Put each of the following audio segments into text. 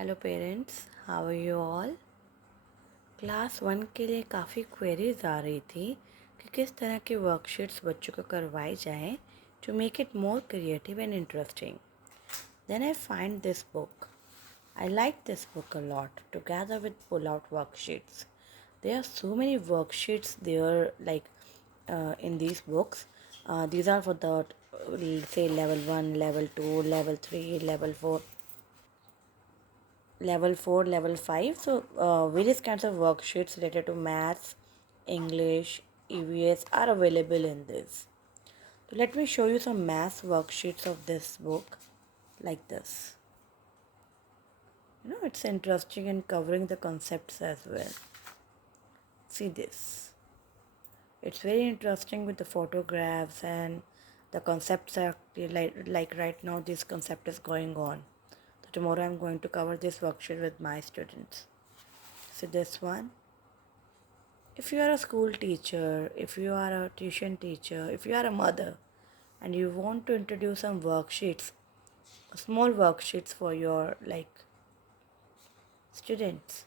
Hello parents, how are you all. Class 1 के लिए काफ़ी क्वेरीज आ रही थी कि किस तरह की वर्कशीट्स बच्चों को करवाई जाएं to make it more creative and interesting. Then I find this book. I like this book a lot together with pull-out worksheets. There are so many worksheets there, like in these books. These are for the say level 1, level 2, level 3, level 4, level 5. So various kinds of worksheets related to maths, English, EVS are available in this. So let me show you some maths worksheets of this book, like this. It's interesting in covering the concepts as well. See this. It's very interesting with the photographs and the concepts are like right now this concept is going on. So tomorrow I'm going to cover this worksheet with my students. See this one. If you are a school teacher, if you are a tuition teacher, if you are a mother and you want to introduce some worksheets, small worksheets for your students,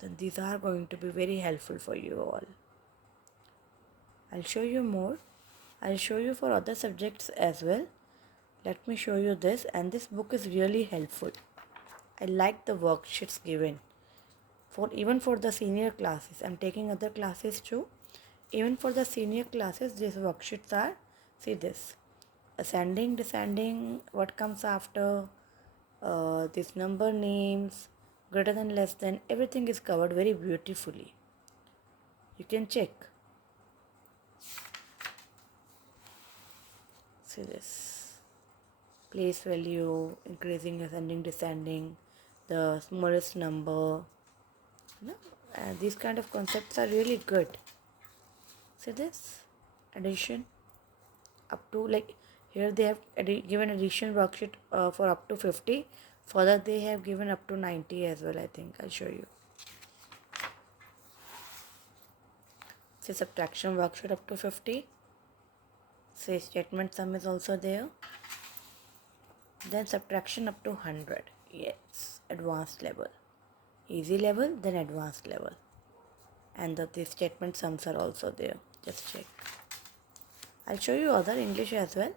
then these are going to be very helpful for you all. I'll show you more. I'll show you for other subjects as well. Let me show you this, and this book is really helpful. I like the worksheets given for even for the senior classes. I'm taking other classes too. Even for the senior classes, these worksheets are, see this, ascending, descending, what comes after, these number names, greater than, less than, everything is covered very beautifully. You can check. See this, place value, increasing, ascending, descending, the smallest number, and these kind of concepts are really good. See this, addition, up to, like, here they have given addition worksheet for up to 50. Further they have given up to 90 as well. I think I'll show you. Say subtraction worksheet up to 50. Say statement sum is also there. Then subtraction up to 100. Yes, advanced level, easy level, then advanced level, and the statement sums are also there. Just check. I'll show you other English as well.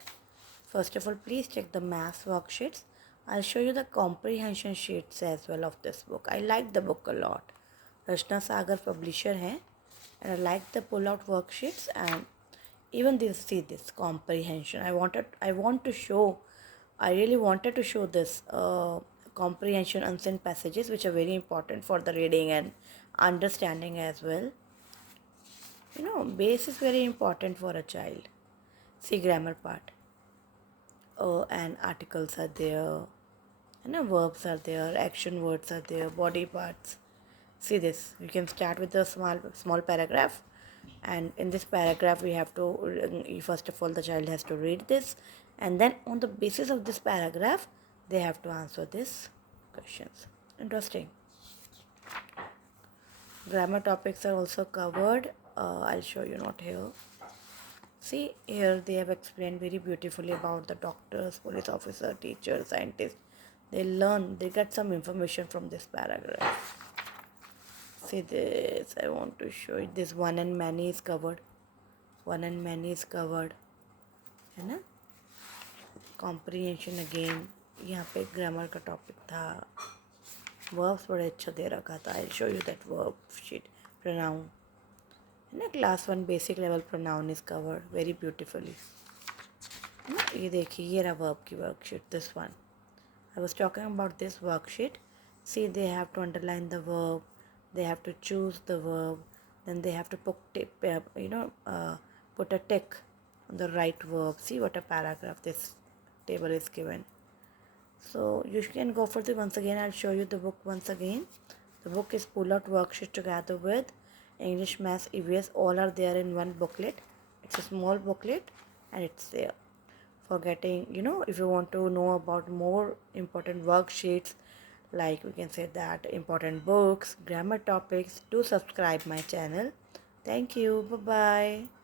First of all, please check the math worksheets. I'll show you the comprehension sheets as well of this book. I like the book a lot. Rachna Sagar publisher hai, and I like the pull-out worksheets and even this. See this comprehension. I really wanted to show this comprehension unseen passages, which are very important for the reading and understanding as well. Base is very important for a child. See grammar part. And articles are there, verbs are there, action words are there, body parts. See this, you can start with a small paragraph, and in this paragraph we have to, first of all the child has to read this, and then on the basis of this paragraph they have to answer these questions. Interesting. Grammar topics are also covered. I'll show you, not here. See, here they have explained very beautifully about the doctors, police officer, teachers, scientists. They get some information from this paragraph. See this, I want to show you. This one and many is covered. One and many is covered. है ना? Comprehension again. यहाँ पे grammar का topic था. Verbs बड़े अच्छा दे रखा था. I'll show you that verb sheet. Pronoun. Class 1 basic level pronoun is covered very beautifully. ये देखिए, ये रहा verb की worksheet. This one, I was talking about this worksheet. See, they have to underline the verb, they have to choose the verb, then they have to put a tick on the right verb. See what a paragraph this table is given. So you can go for the, once again I'll show you the book once again. The book is pull-out worksheet together with English, Maths, EVS, all are there in one booklet. It's a small booklet and it's there for getting, if you want to know about more important worksheets, like we can say that important books, grammar topics, do subscribe my channel. Thank you. Bye-bye.